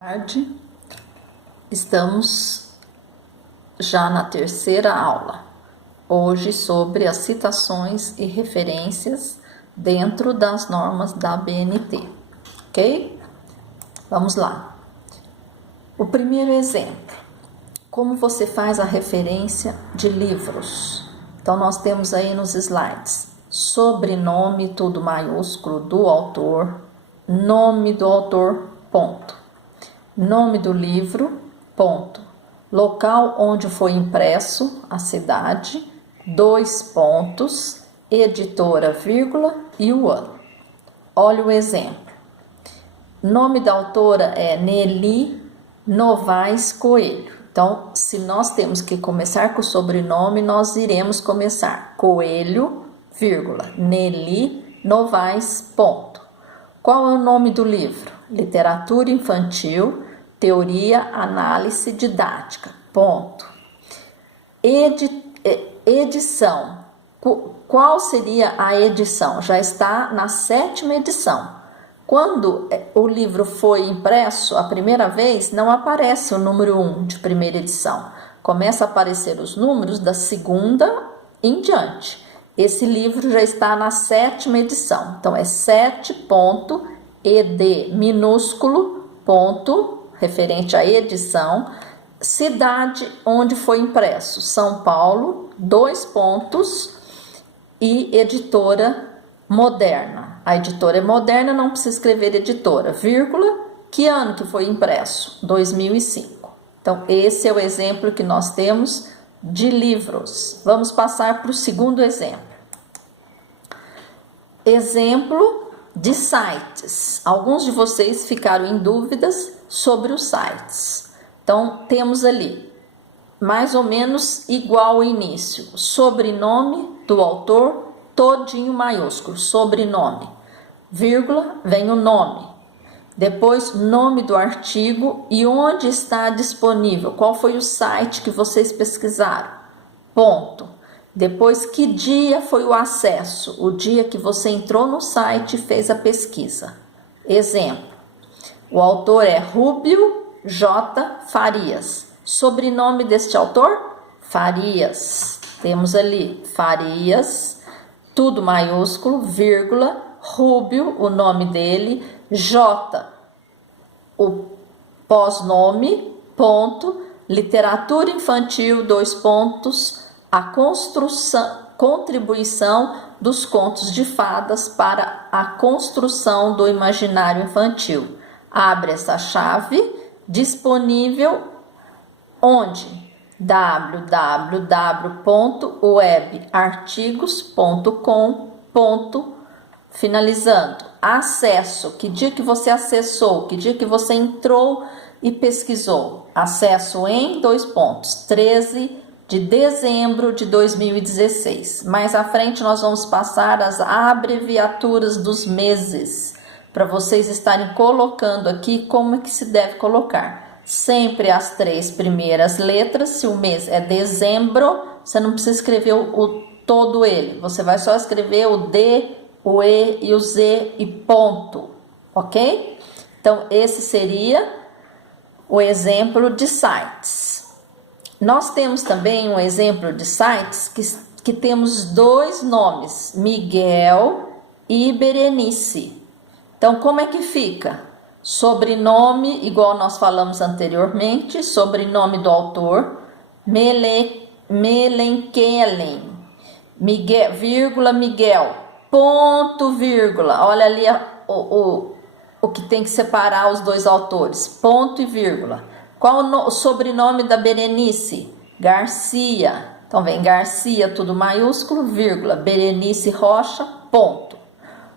Tarde, estamos já na terceira aula, hoje sobre as citações e referências dentro das normas da BNT, ok? Vamos lá. O primeiro exemplo, como você faz a referência de livros? Então, nós temos aí nos slides, sobrenome, tudo maiúsculo, do autor, nome do autor, ponto. Nome do livro, ponto. Local onde foi impresso, a cidade, 2 pontos, editora, vírgula e o ano. Olha o exemplo. Nome da autora é Nelly Novaes Coelho. Então, se nós temos que começar com o sobrenome, nós iremos começar Coelho, vírgula, Nelly Novaes, ponto. Qual é o nome do livro? Literatura Infantil, Teoria, Análise Didática, ponto. Edição. Qual seria a edição? Já está na 7ª edição. Quando o livro foi impresso a primeira vez, não aparece o número 1 de primeira edição. Começa a aparecer os números da 2ª em diante. Esse livro já está na 7ª edição. Então, é 7.ed minúsculo, ponto, referente à edição, cidade onde foi impresso, São Paulo, 2 pontos, e editora Moderna. A editora é Moderna, não precisa escrever editora, vírgula, que ano que foi impresso? 2005. Então, esse é o exemplo que nós temos de livros. Vamos passar para o segundo exemplo. Exemplo de sites. Alguns de vocês ficaram em dúvidas sobre os sites. Então, temos ali, mais ou menos igual ao início, sobrenome do autor, todinho maiúsculo, sobrenome, vírgula, vem o nome. Depois, nome do artigo e onde está disponível, qual foi o site que vocês pesquisaram, ponto. Depois, que dia foi o acesso, o dia que você entrou no site e fez a pesquisa. Exemplo, o autor é Rúbio J. Farias. Sobrenome deste autor? Farias. Temos ali Farias, tudo maiúsculo, vírgula, Rúbio, o nome dele, J, o pós-nome, ponto, literatura infantil, 2 pontos, a contribuição dos contos de fadas para a construção do imaginário infantil. Abre essa chave, disponível onde? www.webartigos.com. Finalizando, acesso, que dia que você acessou, que dia que você entrou e pesquisou. Acesso em 2 pontos, 13 de dezembro de 2016. Mais à frente nós vamos passar as abreviaturas dos meses, para vocês estarem colocando aqui como é que se deve colocar. Sempre as 3 primeiras letras, se o mês é dezembro, você não precisa escrever todo ele, você vai só escrever o D, o E e o Z e ponto, ok? Então, esse seria o exemplo de sites. Nós temos também um exemplo de sites que temos 2 nomes, Miguel e Berenice. Então, como é que fica? Sobrenome, igual nós falamos anteriormente, sobrenome do autor, Melenkelen, Miguel, vírgula, Miguel, ponto, vírgula. Olha ali o que tem que separar os 2 autores, ponto e vírgula. Qual o sobrenome da Berenice? Garcia. Então, vem Garcia, tudo maiúsculo, vírgula, Berenice Rocha, ponto.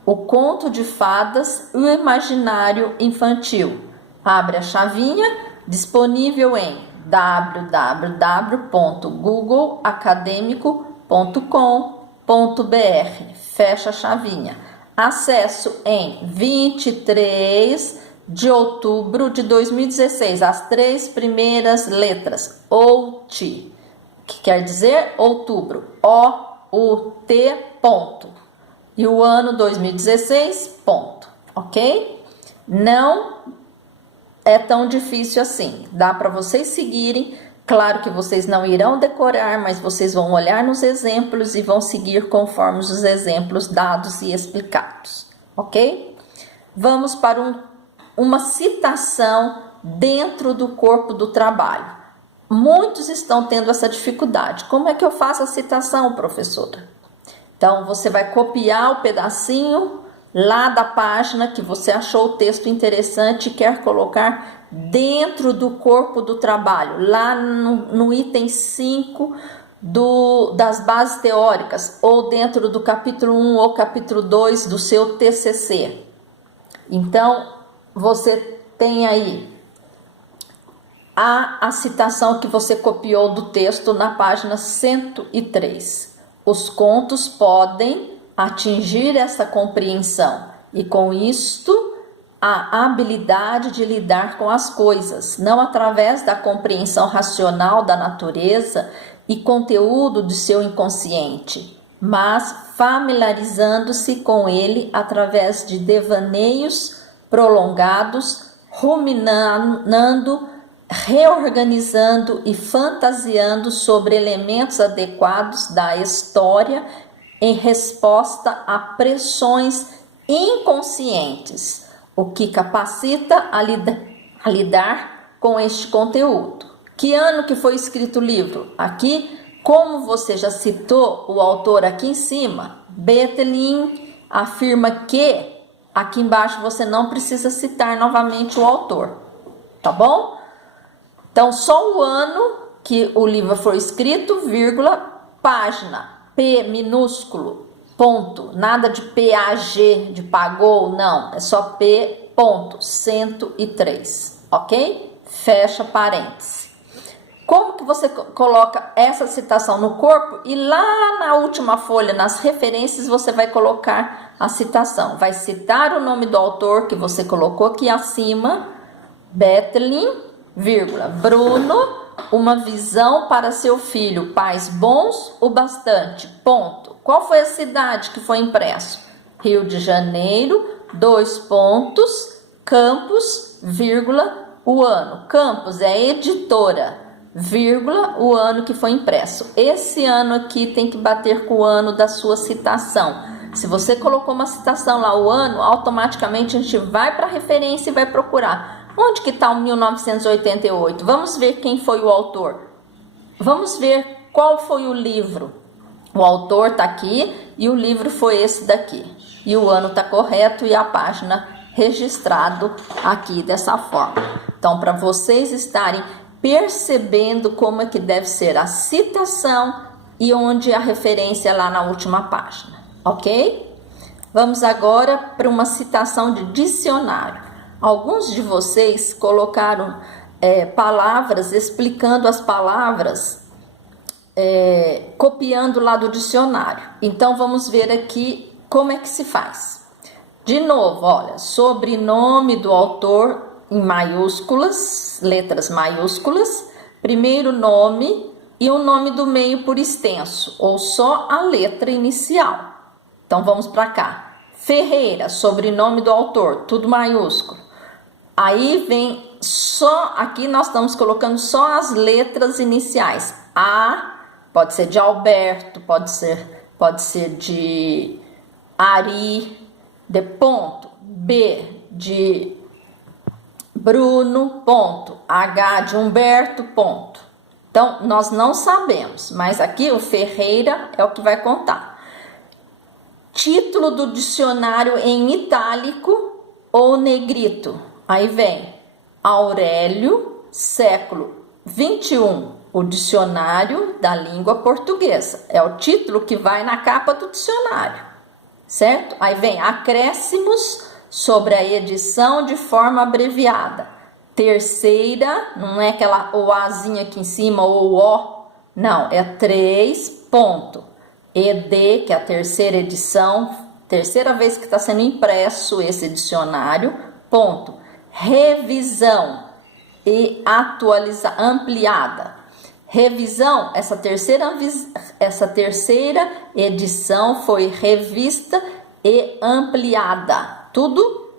O conto de fadas, o imaginário infantil. Abre a chavinha, disponível em www.googleacademico.com.br. Fecha a chavinha. Acesso em 23 de outubro de 2016. As 3 primeiras letras. OUT, que quer dizer outubro. O-U-T, ponto. E o ano 2016, ponto, ok? Não é tão difícil assim. Dá para vocês seguirem. Claro que vocês não irão decorar, mas vocês vão olhar nos exemplos e vão seguir conforme os exemplos dados e explicados, ok? Vamos para uma citação dentro do corpo do trabalho. Muitos estão tendo essa dificuldade. Como é que eu faço a citação, professora? Então, você vai copiar o pedacinho lá da página que você achou o texto interessante e quer colocar dentro do corpo do trabalho, lá no item 5 das bases teóricas, ou dentro do capítulo 1 ou capítulo 2 do seu TCC. Então, você tem aí a citação que você copiou do texto na página 103. Os contos podem atingir essa compreensão e, com isto, a habilidade de lidar com as coisas, não através da compreensão racional da natureza e conteúdo de seu inconsciente, mas familiarizando-se com ele através de devaneios prolongados, ruminando, reorganizando e fantasiando sobre elementos adequados da história em resposta a pressões inconscientes, o que capacita a lidar com este conteúdo. Que ano que foi escrito o livro? Aqui, como você já citou o autor aqui em cima, Bettelin afirma que aqui embaixo você não precisa citar novamente o autor, tá bom? Então, só o ano que o livro foi escrito, vírgula, página, P minúsculo, ponto, nada de PAG, de pagou, não, é só P, ponto, 103, ok? Fecha parênteses. Como que você coloca essa citação no corpo? E lá na última folha, nas referências, você vai colocar a citação. Vai citar o nome do autor que você colocou aqui acima, Bettelin, vírgula, Bruno, uma visão para seu filho, pais bons o bastante, ponto. Qual foi a cidade que foi impresso? Rio de Janeiro, 2 pontos, Campos, vírgula, o ano. Campos é editora, vírgula, o ano que foi impresso. Esse ano aqui tem que bater com o ano da sua citação. Se você colocou uma citação lá, o ano, automaticamente a gente vai para a referência e vai procurar. Onde que está o 1988? Vamos ver quem foi o autor. Vamos ver qual foi o livro. O autor está aqui e o livro foi esse daqui. E o ano está correto e a página registrado aqui dessa forma. Então, para vocês estarem percebendo como é que deve ser a citação e onde a referência lá na última página, ok? Vamos agora para uma citação de dicionário. Alguns de vocês colocaram palavras, explicando as palavras, copiando lá do dicionário. Então, vamos ver aqui como é que se faz. De novo, olha, sobrenome do autor em maiúsculas, letras maiúsculas, primeiro nome e o nome do meio por extenso, ou só a letra inicial. Então, vamos para cá. Ferreira, sobrenome do autor, tudo maiúsculo. Aí vem só, aqui nós estamos colocando só as letras iniciais. A, pode ser de Alberto, pode ser de Ari, de ponto. B, de Bruno, ponto. H, de Humberto, ponto. Então, nós não sabemos, mas aqui o Ferreira é o que vai contar. Título do dicionário em itálico ou negrito. Aí vem Aurélio, século 21, o dicionário da língua portuguesa. É o título que vai na capa do dicionário, certo? Aí vem acréscimos sobre a edição de forma abreviada. Terceira, não é aquela o Azinha aqui em cima ou O, não, é 3 ponto. ED, que é a terceira edição, terceira vez que está sendo impresso esse dicionário, ponto. Revisão e ampliada. Revisão, essa terceira edição foi revista e ampliada. Tudo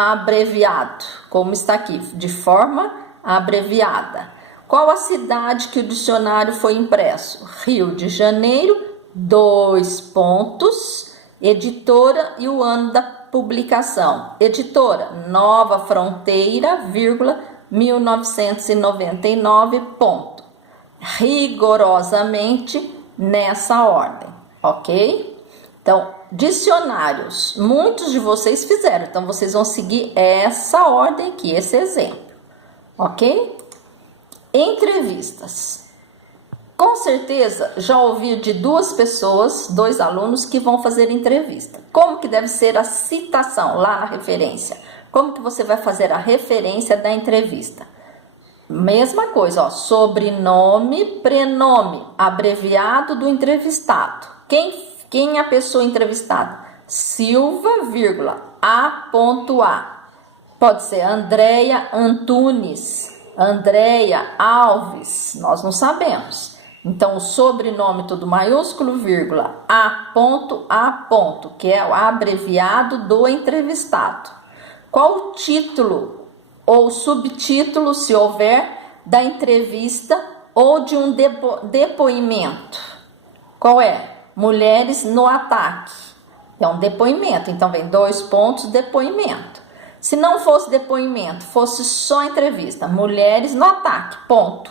abreviado, como está aqui, de forma abreviada. Qual a cidade que o dicionário foi impresso? Rio de Janeiro, 2 pontos, editora e o ano da publicação. Editora, Nova Fronteira, 1999, ponto. Rigorosamente nessa ordem, ok? Então, dicionários, muitos de vocês fizeram, então vocês vão seguir essa ordem aqui, esse exemplo, ok? Entrevistas. Com certeza já ouviu de 2 pessoas, 2 alunos que vão fazer entrevista. Como que deve ser a citação lá na referência? Como que você vai fazer a referência da entrevista? Mesma coisa, ó, sobrenome, prenome, abreviado do entrevistado. Quem é a pessoa entrevistada? Silva, vírgula, A.A. Pode ser Andréia Antunes, Andréia Alves, nós não sabemos. Então, o sobrenome tudo maiúsculo, vírgula, A.A. que é o abreviado do entrevistado. Qual o título ou subtítulo, se houver, da entrevista ou de um depoimento? Qual é? Mulheres no ataque. É um depoimento, então vem 2 pontos, depoimento. Se não fosse depoimento, fosse só entrevista, mulheres no ataque, ponto.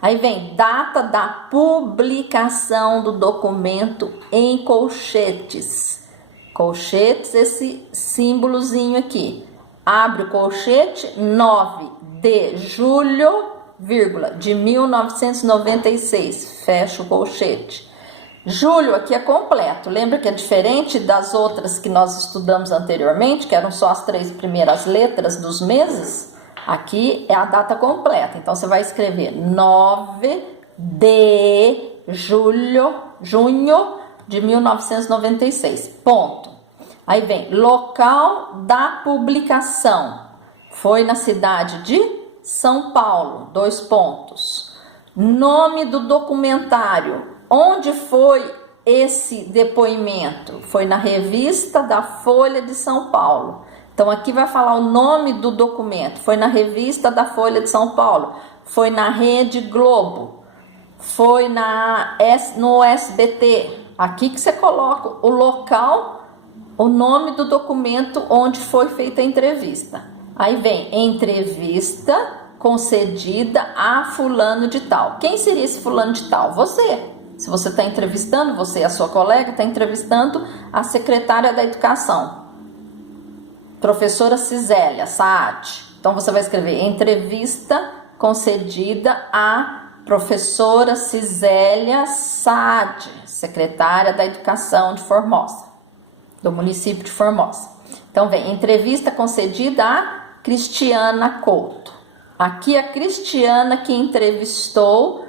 Aí vem data da publicação do documento em colchetes. Colchetes, esse símbolozinho aqui. Abre o colchete, 9 de julho, vírgula, de 1996. Fecha o colchete. Julho aqui é completo. Lembra que é diferente das outras que nós estudamos anteriormente, que eram só as 3 primeiras letras dos meses? Aqui é a data completa. Então, você vai escrever 9 de junho de 1996. Ponto. Aí vem local da publicação. Foi na cidade de São Paulo. 2 pontos. Nome do documentário. Onde foi esse depoimento? Foi na revista da Folha de São Paulo. Então, aqui vai falar o nome do documento. Foi na revista da Folha de São Paulo. Foi na Rede Globo. Foi no SBT. Aqui que você coloca o local, o nome do documento onde foi feita a entrevista. Aí vem entrevista concedida a fulano de tal. Quem seria esse fulano de tal? Você. Se você está entrevistando, você e a sua colega está entrevistando a secretária da Educação, professora Cisélia Saad. Então, você vai escrever entrevista concedida a professora Cisélia Saad, secretária da Educação de Formosa, do município de Formosa. Então, vem entrevista concedida a Cristiana Couto. Aqui a Cristiana que entrevistou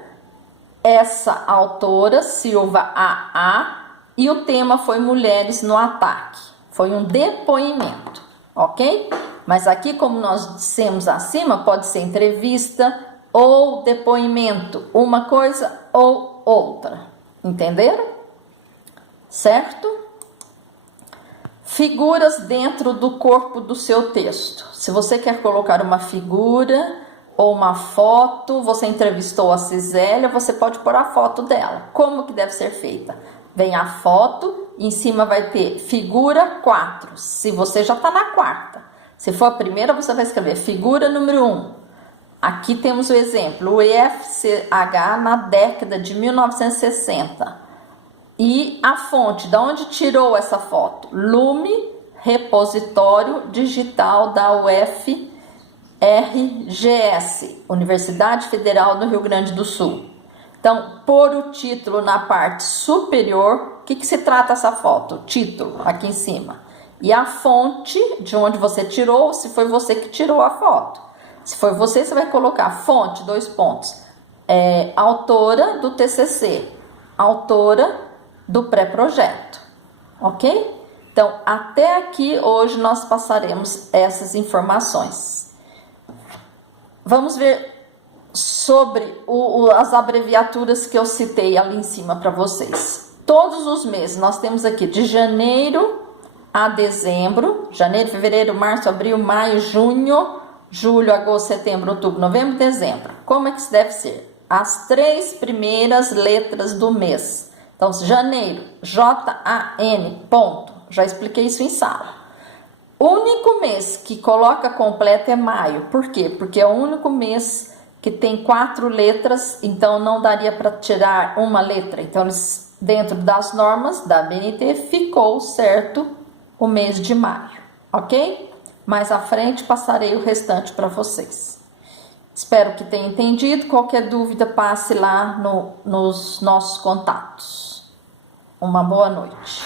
essa autora, Silva A.A., e o tema foi Mulheres no Ataque. Foi um depoimento, ok? Mas aqui, como nós dissemos acima, pode ser entrevista ou depoimento, uma coisa ou outra. Entenderam? Certo? Figuras dentro do corpo do seu texto. Se você quer colocar uma figura ou uma foto, você entrevistou a Cisélia, você pode pôr a foto dela. Como que deve ser feita? Vem a foto, em cima vai ter figura 4, se você já está na 4ª. Se for a primeira, você vai escrever figura número 1. Aqui temos o exemplo, o IFCH na década de 1960. E a fonte, de onde tirou essa foto? Lume, repositório digital da UFRGS, Universidade Federal do Rio Grande do Sul. Então, pôr o título na parte superior, o que se trata essa foto? O título, aqui em cima. E a fonte, de onde você tirou, se foi você que tirou a foto. Se foi você, você vai colocar fonte, 2 pontos. Autora do TCC, autora do pré-projeto, ok? Então, até aqui, hoje, nós passaremos essas informações. Vamos ver sobre as abreviaturas que eu citei ali em cima para vocês. Todos os meses, nós temos aqui de janeiro a dezembro, janeiro, fevereiro, março, abril, maio, junho, julho, agosto, setembro, outubro, novembro, dezembro. Como é que isso deve ser? As 3 primeiras letras do mês. Então, janeiro, J-A-N, ponto. Já expliquei isso em sala. O único mês que coloca completo é maio. Por quê? Porque é o único mês que tem 4 letras, então não daria para tirar uma letra. Então, dentro das normas da BNT, ficou certo o mês de maio, ok? Mais à frente, passarei o restante para vocês. Espero que tenha entendido. Qualquer dúvida, passe lá nos nossos contatos. Uma boa noite.